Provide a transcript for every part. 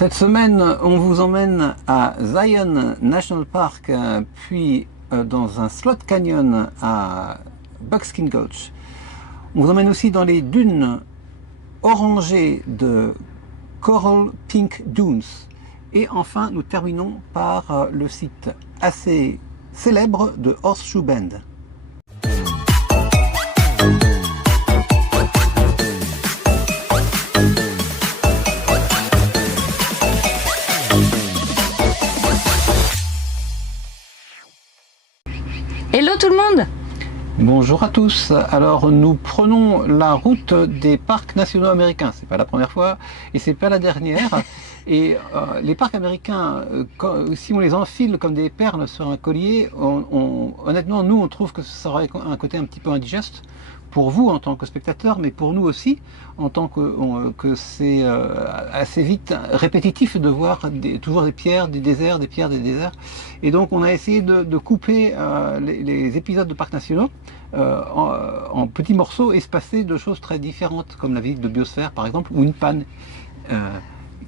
Cette semaine, on vous emmène à Zion National Park, puis dans un slot canyon à Buckskin Gulch. On vous emmène aussi dans les dunes orangées de Coral Pink Dunes. Et enfin, nous terminons par le site assez célèbre de Horseshoe Bend. Hello tout le monde! Bonjour à tous. Alors nous prenons la route des parcs nationaux américains. C'est pas la première fois et c'est pas la dernière. Et les parcs américains, si on les enfile comme des perles sur un collier, honnêtement, nous on trouve que ça aurait un côté un petit peu indigeste pour vous en tant que spectateur, mais pour nous aussi, en tant que c'est assez vite répétitif de voir toujours des pierres, des déserts, des pierres, des déserts. Et donc on a essayé de couper les épisodes de parcs nationaux en petits morceaux espacés de choses très différentes, comme la visite de biosphère par exemple, ou une panne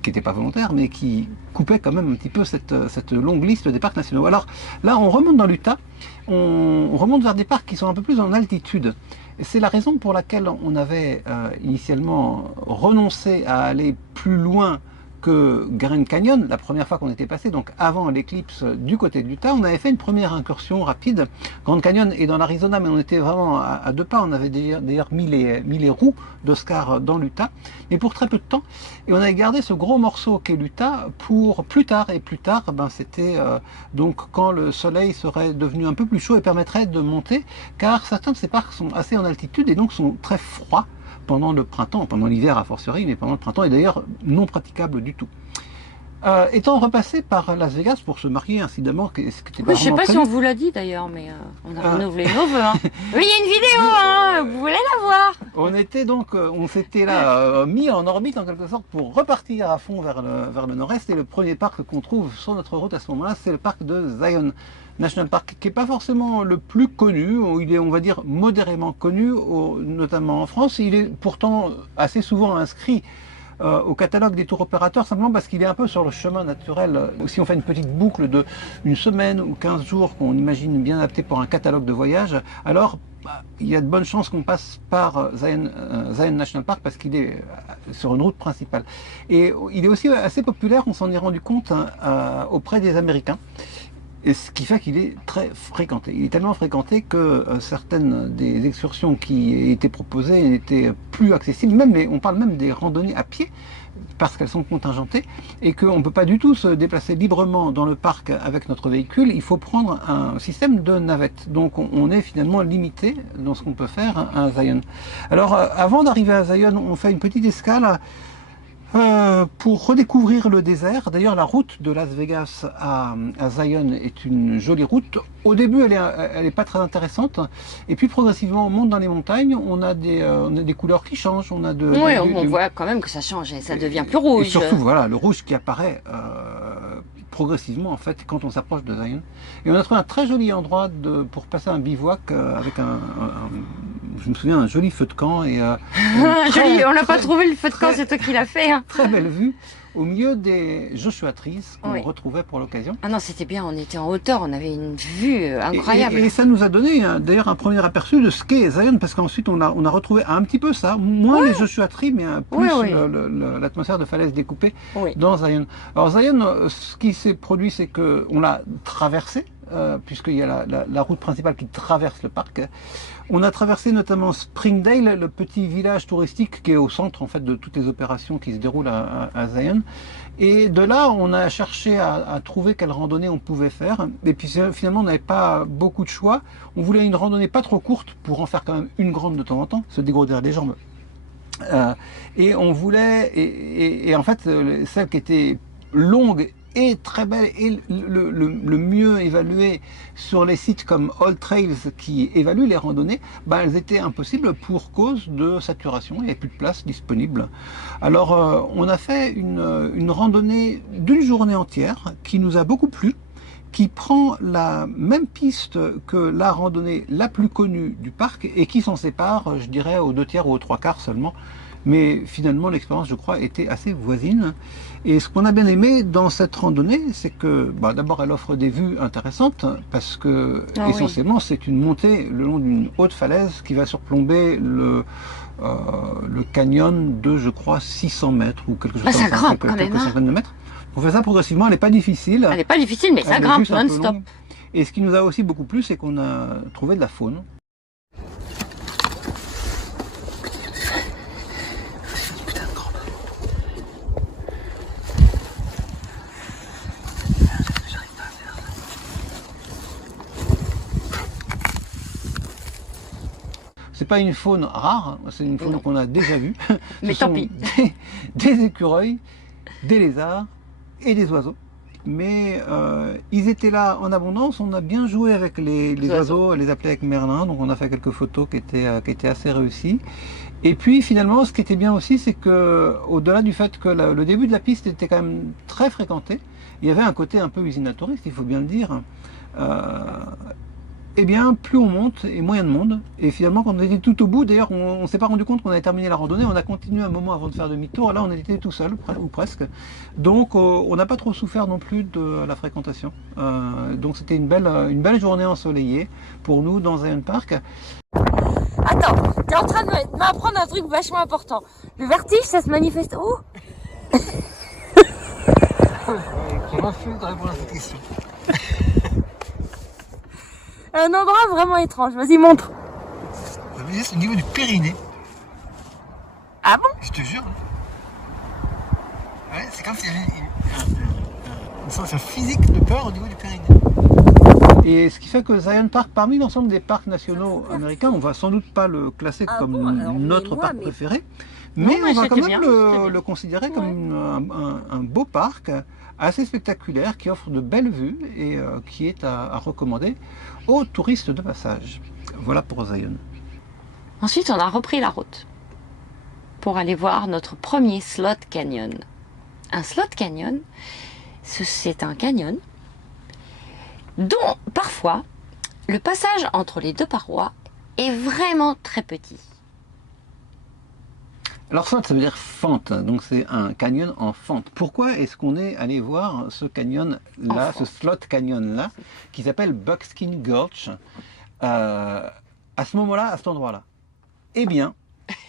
qui n'était pas volontaire, mais qui coupait quand même un petit peu cette longue liste des parcs nationaux. Alors là, on remonte dans l'Utah, on remonte vers des parcs qui sont un peu plus en altitude. C'est la raison pour laquelle on avait initialement renoncé à aller plus loin que Grand Canyon, la première fois qu'on était passé, donc avant l'éclipse du côté de l'Utah. On avait fait une première incursion rapide. Grand Canyon est dans l'Arizona, mais on était vraiment à deux pas. On avait d'ailleurs mis les roues d'Oscar dans l'Utah, mais pour très peu de temps. Et on avait gardé ce gros morceau qu'est l'Utah pour plus tard. Et plus tard, ben, c'était donc quand le soleil serait devenu un peu plus chaud et permettrait de monter, car certains de ces parcs sont assez en altitude et donc sont très froids pendant le printemps, pendant l'hiver a fortiori, mais pendant le printemps, et d'ailleurs non praticable du tout. Étant repassé par Las Vegas pour se marier, incidemment, ce qui était pas Oui, je sais pas prévu. si on vous l'a dit d'ailleurs, mais on a renouvelé nos vœux. Hein. Oui, il y a une vidéo, hein, vous voulez la voir? On était donc, on s'était là mis en orbite en quelque sorte pour repartir à fond vers le nord-est, et le premier parc qu'on trouve sur notre route à ce moment-là, c'est le parc de Zion National Park, qui n'est pas forcément le plus connu. Il est, on va dire, modérément connu, notamment en France. Il est pourtant assez souvent inscrit au catalogue des tours opérateurs, simplement parce qu'il est un peu sur le chemin naturel. Si on fait une petite boucle de une semaine ou 15 jours qu'on imagine bien adapté pour un catalogue de voyage, alors il y a de bonnes chances qu'on passe par Zion National Park, parce qu'il est sur une route principale. Et il est aussi assez populaire, on s'en est rendu compte, auprès des Américains. Et ce qui fait qu'il est très fréquenté. Il est tellement fréquenté que certaines des excursions qui étaient proposées n'étaient plus accessibles. On parle même des randonnées à pied, parce qu'elles sont contingentées, et qu'on ne peut pas du tout se déplacer librement dans le parc avec notre véhicule. Il faut prendre un système de navette. Donc on est finalement limité dans ce qu'on peut faire à Zion. Alors avant d'arriver à Zion, on fait une petite escale pour redécouvrir le désert. D'ailleurs, la route de Las Vegas à Zion est une jolie route. Au début, elle est pas très intéressante. Et puis, progressivement, on monte dans les montagnes. On a des couleurs qui changent. On voit quand même que ça change et ça devient plus rouge. Et surtout, voilà, le rouge qui apparaît progressivement, en fait, quand on s'approche de Zion. Et on a trouvé un très joli endroit pour passer un bivouac avec je me souviens, un joli feu de camp. Et, on n'a pas trouvé le feu de camp, c'est toi qui l'as fait. Hein. Très belle vue au milieu des Joshua Trees qu'on retrouvait pour l'occasion. Ah non, c'était bien, on était en hauteur, on avait une vue incroyable. Et ça nous a donné d'ailleurs un premier aperçu de ce qu'est Zion, parce qu'ensuite on a retrouvé un petit peu ça, moins les Joshua Trees, mais plus l'atmosphère de falaise découpée dans Zion. Alors Zion, ce qui s'est produit, c'est qu'on l'a traversé, puisqu'il y a la route principale qui traverse le parc. On a traversé notamment Springdale, le petit village touristique qui est au centre en fait de toutes les opérations qui se déroulent à Zion. Et de là, on a cherché à trouver quelle randonnée on pouvait faire. Et puis finalement, on n'avait pas beaucoup de choix. On voulait une randonnée pas trop courte pour en faire quand même une grande de temps en temps, se dégourdir les jambes. Et on voulait, et en fait, celle qui était longue et très belle et le mieux évalué sur les sites comme All Trails qui évaluent les randonnées, elles étaient impossibles pour cause de saturation. Il n'y avait plus de place disponible. Alors on a fait une randonnée d'une journée entière qui nous a beaucoup plu, qui prend la même piste que la randonnée la plus connue du parc et qui s'en sépare, je dirais, aux 2 tiers ou aux 3 quarts seulement. Mais finalement, l'expérience, je crois, était assez voisine. Et ce qu'on a bien aimé dans cette randonnée, c'est que bah, d'abord, elle offre des vues intéressantes, parce que essentiellement, c'est une montée le long d'une haute falaise qui va surplomber le canyon de, je crois, 600 mètres ou quelque chose comme ça, quelques centaines de mètres. On fait ça progressivement, elle n'est pas difficile. Elle n'est pas difficile, mais ça grimpe non-stop. Et ce qui nous a aussi beaucoup plu, c'est qu'on a trouvé de la faune. C'est pas une faune rare, c'est une faune qu'on a déjà vue. Mais tant pis. Des écureuils, des lézards et des oiseaux. Mais ils étaient là en abondance, on a bien joué avec les oiseaux, les appelait avec Merlin, donc on a fait quelques photos qui étaient assez réussies. Et puis finalement, ce qui était bien aussi, c'est que au-delà du fait que le début de la piste était quand même très fréquenté, il y avait un côté un peu usine à touristes, il faut bien le dire. Eh bien, plus on monte et moins il y a de monde. Et finalement, quand on était tout au bout, d'ailleurs, on ne s'est pas rendu compte qu'on avait terminé la randonnée. On a continué un moment avant de faire demi-tour. Là, on était tout seul, ou presque. Donc, on n'a pas trop souffert non plus de la fréquentation. Donc, c'était une belle journée ensoleillée pour nous dans Zion Park. Attends, tu es en train de m'apprendre un truc vachement important. Le vertige, ça se manifeste où? On a fait de répondre à cette question. Un endroit vraiment étrange, vas-y montre. C'est au niveau du périnée. Ah bon? Je te jure. Ouais, c'est comme s'il y avait une sensation physique de peur au niveau du périnée. Et ce qui fait que Zion Park, parmi l'ensemble des parcs nationaux américains, on va sans doute pas le classer comme notre parc préféré, mais on va quand même le considérer comme un beau parc assez spectaculaire qui offre de belles vues et qui est à recommander aux touristes de passage. Voilà pour Zion. Ensuite, on a repris la route pour aller voir notre premier slot canyon. Un slot canyon, c'est un canyon dont parfois le passage entre les deux parois est vraiment très petit. Alors slot, ça veut dire fente, donc c'est un canyon en fente. Pourquoi est-ce qu'on est allé voir ce canyon-là, ce slot canyon-là, qui s'appelle Buckskin Gulch, à ce moment-là, à cet endroit-là? Eh bien,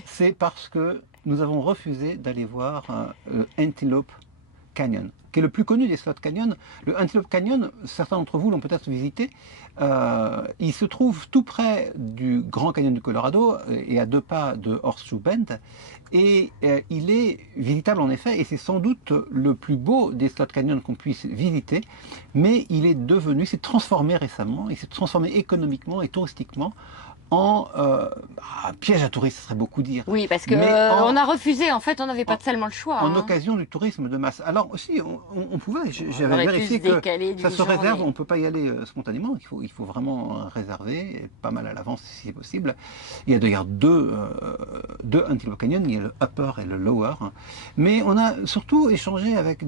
c'est parce que nous avons refusé d'aller voir le Antelope Canyon, qui est le plus connu des slot canyons. Le Antelope Canyon, certains d'entre vous l'ont peut-être visité. Il se trouve tout près du Grand Canyon du Colorado et à 2 pas de Horseshoe Bend. Et il est visitable en effet, et c'est sans doute le plus beau des slot canyons qu'on puisse visiter. Mais il est s'est transformé récemment, il s'est transformé économiquement et touristiquement en piège à touristes, ce serait beaucoup dire. Oui, parce que on a refusé, en fait, on n'avait pas tellement le choix. En occasion du tourisme de masse. Alors aussi, on pouvait, j'avais vérifié que ça se réserve, on ne peut pas y aller spontanément, il faut vraiment réserver, pas mal à l'avance si c'est possible. Il y a d'ailleurs deux Antelope Canyon, il y a le Upper et le Lower. Mais on a surtout échangé avec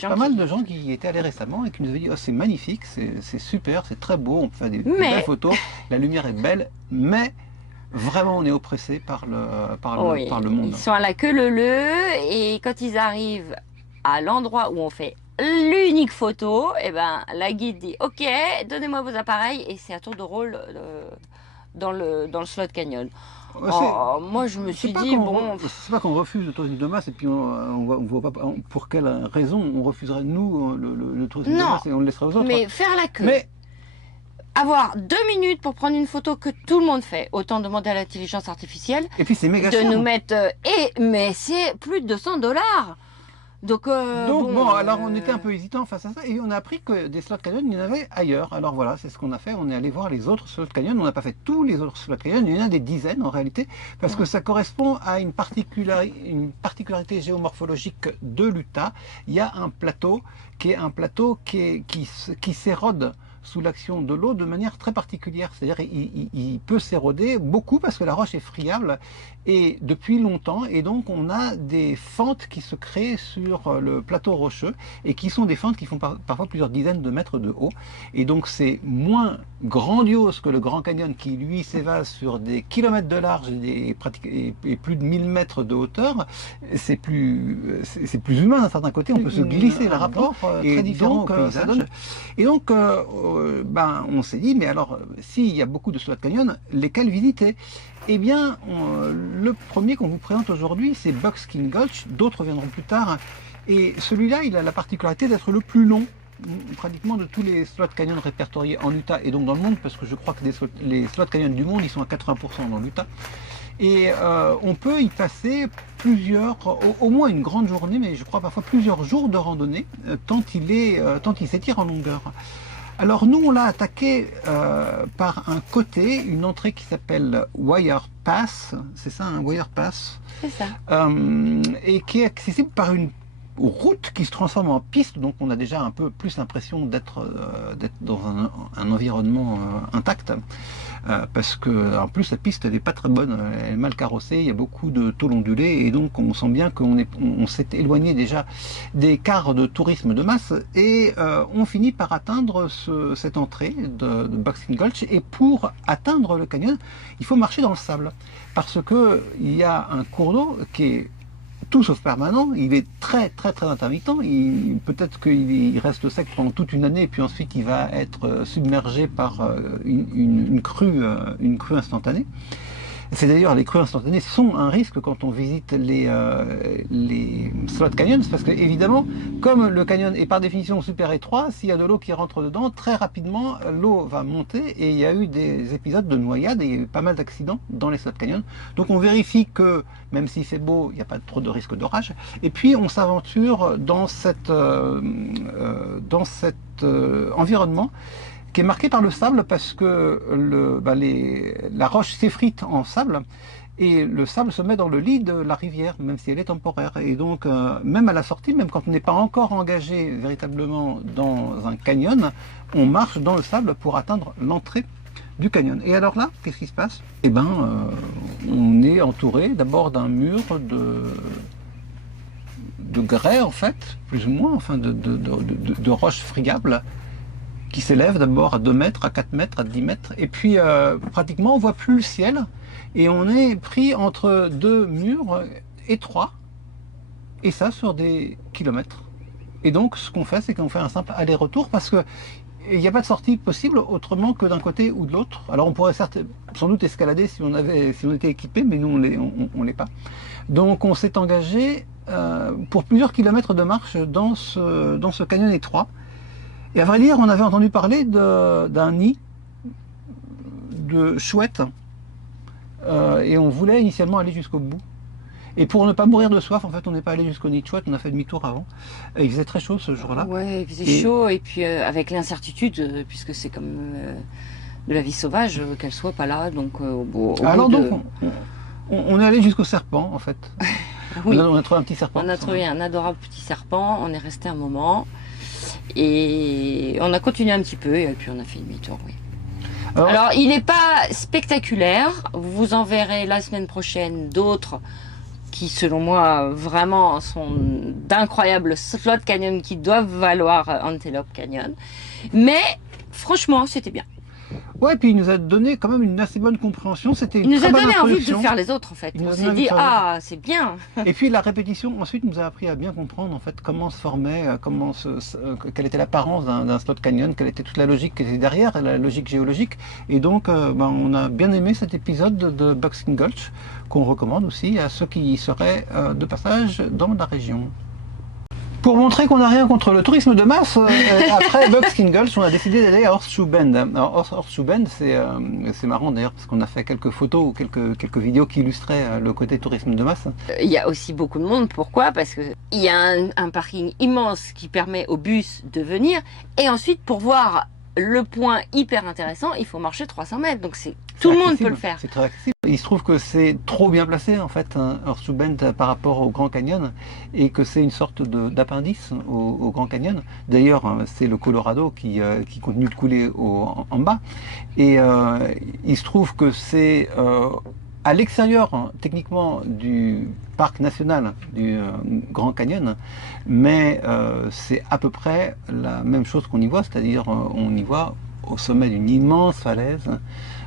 pas mal de gens qui étaient allés récemment et qui nous avaient dit oh, c'est magnifique, c'est super, c'est très beau, on peut faire des belles photos, la lumière est belle. Mais vraiment, on est oppressé par le monde. Ils sont à la queue leu et quand ils arrivent à l'endroit où on fait l'unique photo, et ben la guide dit ok, donnez-moi vos appareils et c'est à tour de rôle dans le slot canyon. Moi je me suis dit bon, c'est pas qu'on refuse le tourisme de masse et puis on voit pas pour quelle raison on refuserait nous le tourisme de masse et on le laisserait aux autres. Mais faire la queue. Avoir 2 minutes pour prendre une photo que tout le monde fait, autant demander à l'intelligence artificielle et puis c'est méga de cher. nous mettre mais c'est plus de $200. Donc bon, alors on était un peu hésitant face à ça et on a appris que des slot canyons il y en avait ailleurs. Alors voilà, c'est ce qu'on a fait, on est allé voir les autres slot canyons. On n'a pas fait tous les autres slot canyons, il y en a des dizaines en réalité parce que ça correspond à une particularité géomorphologique de l'Utah. Il y a un plateau qui s'érode sous l'action de l'eau de manière très particulière. C'est-à-dire il peut s'éroder beaucoup parce que la roche est friable et depuis longtemps, et donc on a des fentes qui se créent sur le plateau rocheux et qui sont des fentes qui font parfois plusieurs dizaines de mètres de haut. Et donc c'est moins grandiose que le Grand Canyon qui lui s'évase sur des kilomètres de large et plus de 1000 mètres de hauteur. C'est plus humain d'un certain côté, on peut se glisser le rapport très différent au paysage. Et donc on s'est dit, mais alors s'il y a beaucoup de slot canyon, lesquels visiter? Eh bien, le premier qu'on vous présente aujourd'hui, c'est Buckskin Gulch, d'autres viendront plus tard, et celui-là, il a la particularité d'être le plus long, pratiquement de tous les slot canyons répertoriés en Utah, et donc dans le monde, parce que je crois que les slot canyons du monde, ils sont à 80% dans l'Utah. Et on peut y passer au moins une grande journée, mais je crois parfois plusieurs jours de randonnée, tant il s'étire en longueur. Alors nous, on l'a attaqué par un côté, une entrée qui s'appelle Wire Pass, c'est ça, un Wire Pass? C'est ça. Et qui est accessible par une route qui se transforme en piste, donc on a déjà un peu plus l'impression d'être dans un environnement intact. Parce que en plus la piste elle n'est pas très bonne, elle est mal carrossée, il y a beaucoup de tôles ondulées et donc on sent bien qu'on s'est éloigné déjà des quarts de tourisme de masse et on finit par atteindre cette entrée de Buckskin Gulch. Et pour atteindre le canyon, il faut marcher dans le sable parce que il y a un cours d'eau qui est tout sauf permanent, il est très intermittent, peut-être qu'il reste sec pendant toute une année et puis ensuite il va être submergé par une crue instantanée. C'est d'ailleurs, les crues instantanées sont un risque quand on visite les slot canyons, parce que évidemment, comme le canyon est par définition super étroit, s'il y a de l'eau qui rentre dedans, très rapidement l'eau va monter et il y a eu des épisodes de noyades et il y a eu pas mal d'accidents dans les slot canyons. Donc on vérifie que même s'il fait beau, il n'y a pas trop de risque d'orage. Et puis on s'aventure dans cet environnement qui est marqué par le sable parce que la roche s'effrite en sable et le sable se met dans le lit de la rivière, même si elle est temporaire. Et donc, même à la sortie, même quand on n'est pas encore engagé véritablement dans un canyon, on marche dans le sable pour atteindre l'entrée du canyon. Et alors là, qu'est-ce qui se passe? Eh ben, on est entouré d'abord d'un mur de grès, en fait, plus ou moins, enfin de roches friables, qui s'élève d'abord à 2 mètres, à 4 mètres, à 10 mètres, et puis pratiquement on voit plus le ciel, et on est pris entre deux murs étroits, et ça sur des kilomètres. Et donc ce qu'on fait, c'est qu'on fait un simple aller-retour, parce que il n'y a pas de sortie possible autrement que d'un côté ou de l'autre. Alors on pourrait sans doute escalader si on était équipé, mais nous on l'est pas. Donc on s'est engagé pour plusieurs kilomètres de marche dans ce canyon étroit. Et à vrai dire, on avait entendu parler d'un nid de chouettes et on voulait initialement aller jusqu'au bout. Et pour ne pas mourir de soif, en fait, on n'est pas allé jusqu'au nid de chouette, on a fait demi-tour avant. Et il faisait très chaud ce jour-là. Ouais, il faisait chaud et puis avec l'incertitude, puisque c'est comme de la vie sauvage, qu'elle soit pas là. Donc, on est allé jusqu'au serpent, en fait. Oui. On a trouvé un petit serpent. On a trouvé un adorable petit serpent, on est resté un moment. Et on a continué un petit peu et puis on a fait demi-tour, oui. Alors, il n'est pas spectaculaire. Vous en verrez la semaine prochaine d'autres qui, selon moi, vraiment sont d'incroyables slot canyon qui doivent valoir Antelope Canyon. Mais franchement, c'était bien. Ouais, puis il nous a donné quand même une assez bonne compréhension. Il nous a donné envie de faire les autres, en fait. On s'est dit, ah, c'est bien. Et puis la répétition, ensuite, nous a appris à bien comprendre, en fait, comment se formait, quelle était l'apparence d'un slot canyon, quelle était toute la logique qui était derrière, la logique géologique. Et donc, on a bien aimé cet épisode de Buckskin Gulch, qu'on recommande aussi à ceux qui seraient de passage dans la région. Pour montrer qu'on n'a rien contre le tourisme de masse, après Buckskin Gulch, on a décidé d'aller à Horseshoe Bend. Alors, Horseshoe Bend, c'est marrant d'ailleurs, parce qu'on a fait quelques photos ou quelques vidéos qui illustraient le côté tourisme de masse. Il y a aussi beaucoup de monde. Pourquoi? Parce qu'il y a un parking immense qui permet aux bus de venir. Et ensuite, pour voir le point hyper intéressant, il faut marcher 300 mètres. Donc tout le monde peut le faire. C'est très accessible. Il se trouve que c'est trop bien placé en fait, Horseshoe Bend par rapport au Grand Canyon, et que c'est une sorte d'appendice au Grand Canyon. D'ailleurs, c'est le Colorado qui continue de couler en bas. Et il se trouve que c'est à l'extérieur, techniquement, du parc national du Grand Canyon, mais c'est à peu près la même chose qu'on y voit, c'est-à-dire on y voit au sommet d'une immense falaise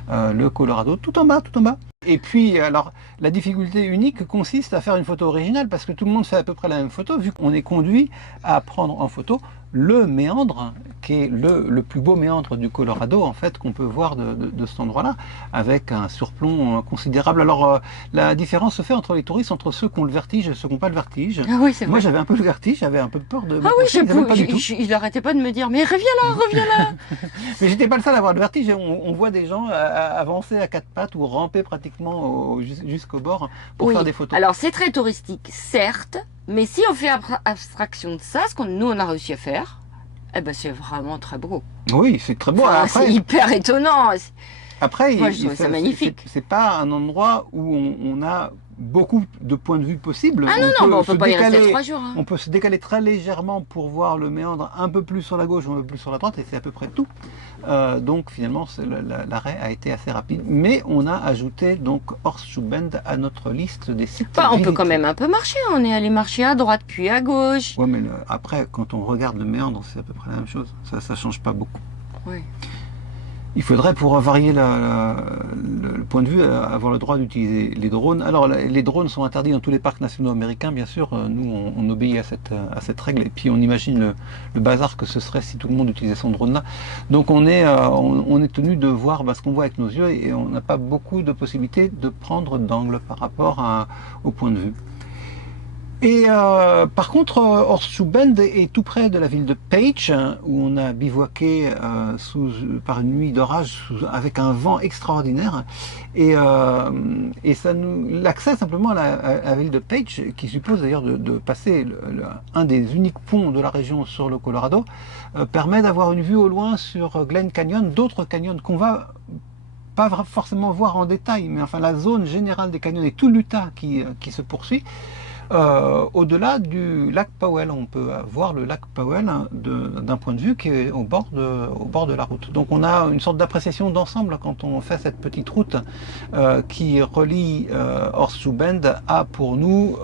le Colorado, tout en bas, tout en bas. Et puis, alors, la difficulté unique consiste à faire une photo originale, parce que tout le monde fait à peu près la même photo, vu qu'on est conduit à prendre en photo le méandre, qui est le plus beau méandre du Colorado, en fait, qu'on peut voir de cet endroit-là, avec un surplomb considérable. Alors, la différence se fait entre les touristes, entre ceux qui ont le vertige et ceux qui n'ont pas le vertige. Ah oui, c'est vrai. Moi, j'avais un peu le vertige, j'avais un peu peur de... Ah oui, il n'arrêtait pas de me dire, mais reviens là, reviens là. Mais j'étais pas le seul à avoir le vertige. On voit des gens avancer à quatre pattes ou ramper pratiquement jusqu'au bord pour faire des photos. Alors, c'est très touristique, certes, mais si on fait abstraction de ça, ce qu'on nous on a réussi à faire, eh ben c'est vraiment très beau. Oui, c'est très beau. Enfin, c'est hyper étonnant. Après, moi, je trouve ça magnifique. C'est pas un endroit où on a beaucoup de points de vue possibles. Ah non, on peut pas y rester 3 jours. Hein. On peut se décaler très légèrement pour voir le méandre un peu plus sur la gauche ou un peu plus sur la droite, et c'est à peu près tout. Donc finalement, l'arrêt a été assez rapide. Mais on a ajouté donc Horseshoe Bend à notre liste des sites. Enfin, on peut quand même un peu marcher. On est allé marcher à droite puis à gauche. Ouais, mais après, quand on regarde le méandre, c'est à peu près la même chose. Ça change pas beaucoup. Oui. Il faudrait, pour varier le point de vue, avoir le droit d'utiliser les drones. Alors, les drones sont interdits dans tous les parcs nationaux américains, bien sûr. Nous, on obéit à cette règle. Et puis, on imagine le bazar que ce serait si tout le monde utilisait son drone là. Donc, on est tenu de voir ce qu'on voit avec nos yeux, et on n'a pas beaucoup de possibilités de prendre d'angle par rapport au point de vue. Et par contre, Horseshoe Bend est tout près de la ville de Page, où on a bivouaqué par une nuit d'orage avec un vent extraordinaire. Et l'accès simplement à la ville de Page, qui suppose d'ailleurs de passer un des uniques ponts de la région sur le Colorado, permet d'avoir une vue au loin sur Glen Canyon, d'autres canyons qu'on va pas forcément voir en détail, mais enfin la zone générale des canyons et tout l'Utah qui se poursuit. Au-delà du lac Powell, on peut voir le lac Powell d'un point de vue qui est au bord de la route. Donc on a une sorte d'appréciation d'ensemble quand on fait cette petite route qui relie Horseshoe Bend à, pour nous,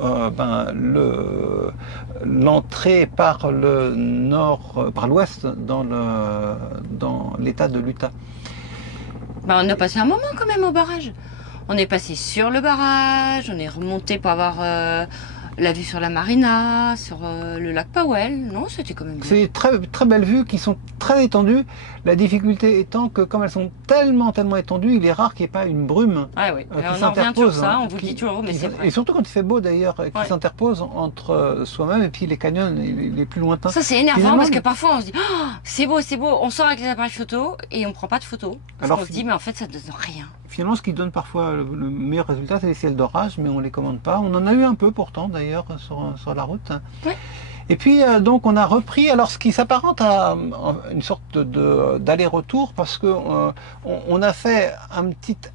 l'entrée par le nord, par l'ouest dans l'état de l'Utah. On a passé un moment quand même au barrage. On est passé sur le barrage, on est remonté pour avoir la vue sur la marina, sur le lac Powell. Non, c'était quand même bien. C'est très, très belles vues qui sont très étendues. La difficulté étant que comme elles sont tellement étendues, il est rare qu'il n'y ait pas une brume qui s'interpose. On en revient sur ça, on vous dit toujours, mais c'est vrai. Et surtout quand il fait beau d'ailleurs, qui s'interpose entre soi-même et puis les canyons les plus lointains. Ça c'est énervant parce que parfois on se dit oh, c'est beau, on sort avec les appareils photo et on prend pas de photos. Parce qu'on se dit mais en fait ça ne donne rien. Finalement, ce qui donne parfois le meilleur résultat, c'est les ciels d'orage, mais on les commande pas. On en a eu un peu pourtant d'ailleurs sur la route. Oui. Et puis donc on a repris, alors ce qui s'apparente à une sorte d'aller-retour, parce que on a fait une petite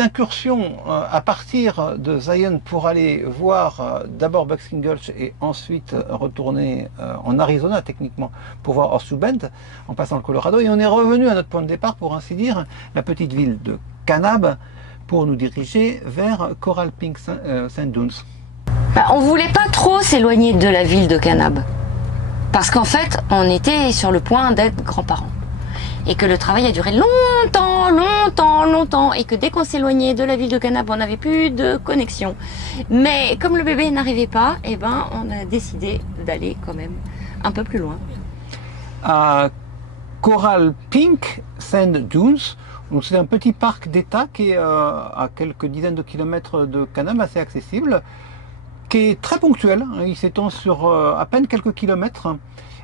incursion à partir de Zion pour aller voir d'abord Buckskin Gulch et ensuite retourner en Arizona techniquement pour voir Horseshoe Bend en passant le Colorado, et on est revenu à notre point de départ, pour ainsi dire, la petite ville de Kanab, pour nous diriger vers Coral Pink Sand Dunes. On voulait pas trop s'éloigner de la ville de Kanab parce qu'en fait on était sur le point d'être grands-parents et que le travail a duré longtemps et que dès qu'on s'éloignait de la ville de Kanab on n'avait plus de connexion, mais comme le bébé n'arrivait pas, on a décidé d'aller quand même un peu plus loin à Coral Pink Sand Dunes. C'est un petit parc d'état qui est à quelques dizaines de kilomètres de Kanab, assez accessible, qui est très ponctuel. Il s'étend sur à peine quelques kilomètres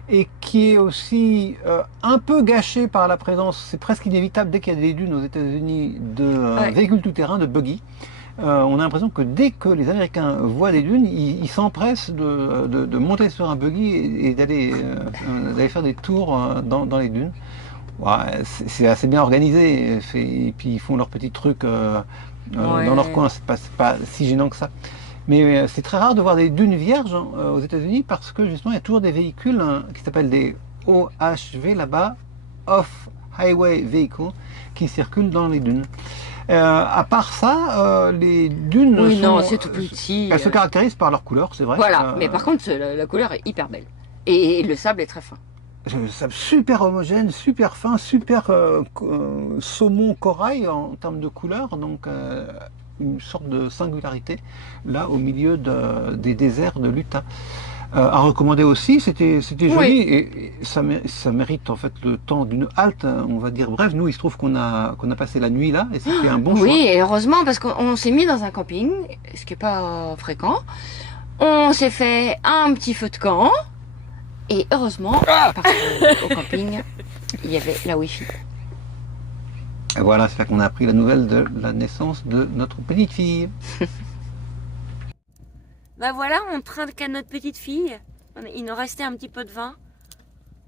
et qui est aussi un peu gâché par la présence, c'est presque inévitable dès qu'il y a des dunes aux États-Unis, de véhicules tout-terrain, de buggy. On a l'impression que dès que les Américains voient des dunes, ils s'empressent de monter sur un buggy et d'aller faire des tours dans les dunes. Ouais, c'est assez bien organisé. Et puis ils font leurs petits trucs dans leur coin. C'est pas si gênant que ça. Mais c'est très rare de voir des dunes vierges aux États-Unis parce que justement il y a toujours des véhicules qui s'appellent des OHV là-bas, Off-Highway Vehicle, qui circulent dans les dunes. À part ça, les dunes Oui, non, c'est tout petit. Elles se caractérisent par leur couleur, c'est vrai. Voilà, mais par contre, la couleur est hyper belle. Et le sable est très fin. Le sable super homogène, super fin, super saumon corail en termes de couleur, donc une sorte de singularité là au milieu des déserts de l'Utah. À recommander aussi, c'était joli Oui. et ça mérite en fait le temps d'une halte, on va dire. Bref, nous il se trouve qu'on a passé la nuit là et c'était un bon choix. Oui, et heureusement parce qu'on s'est mis dans un camping, ce qui n'est pas fréquent. On s'est fait un petit feu de camp. Et heureusement, parce qu'au camping, il y avait la Wi-Fi. Et voilà, c'est là qu'on a appris la nouvelle de la naissance de notre petite fille. Bah voilà, on trinque à notre petite fille. Il nous restait un petit peu de vin.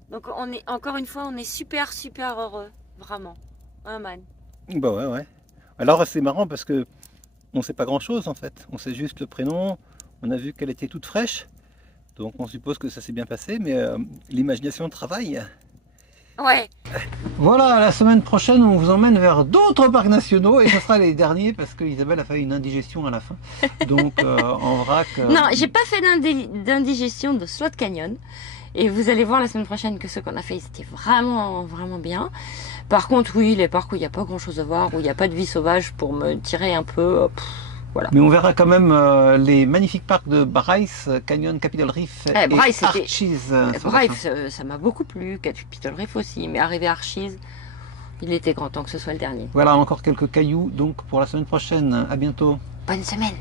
Donc encore une fois, on est super heureux. Vraiment. Ouais, man. Bah ouais. Alors c'est marrant parce que on sait pas grand chose en fait. On sait juste le prénom, on a vu qu'elle était toute fraîche. Donc on suppose que ça s'est bien passé, mais l'imagination travaille. Ouais. Voilà, la semaine prochaine, on vous emmène vers d'autres parcs nationaux et ce sera les derniers parce que Isabelle a fait une indigestion à la fin. Donc en vrac. Non, j'ai pas fait d'indigestion de Slot Canyon. Et vous allez voir la semaine prochaine que ceux qu'on a fait, ils étaient vraiment bien. Par contre, oui, les parcs où il n'y a pas grand chose à voir, où il n'y a pas de vie sauvage pour me tirer un peu. Voilà. Mais on verra quand même les magnifiques parcs de Bryce Canyon, Capitol Reef et Arches. Bryce, ça m'a beaucoup plu, Capitol Reef aussi, mais arrivé à Arches, il était grand temps que ce soit le dernier. Voilà, encore quelques cailloux donc pour la semaine prochaine. À bientôt. Bonne semaine.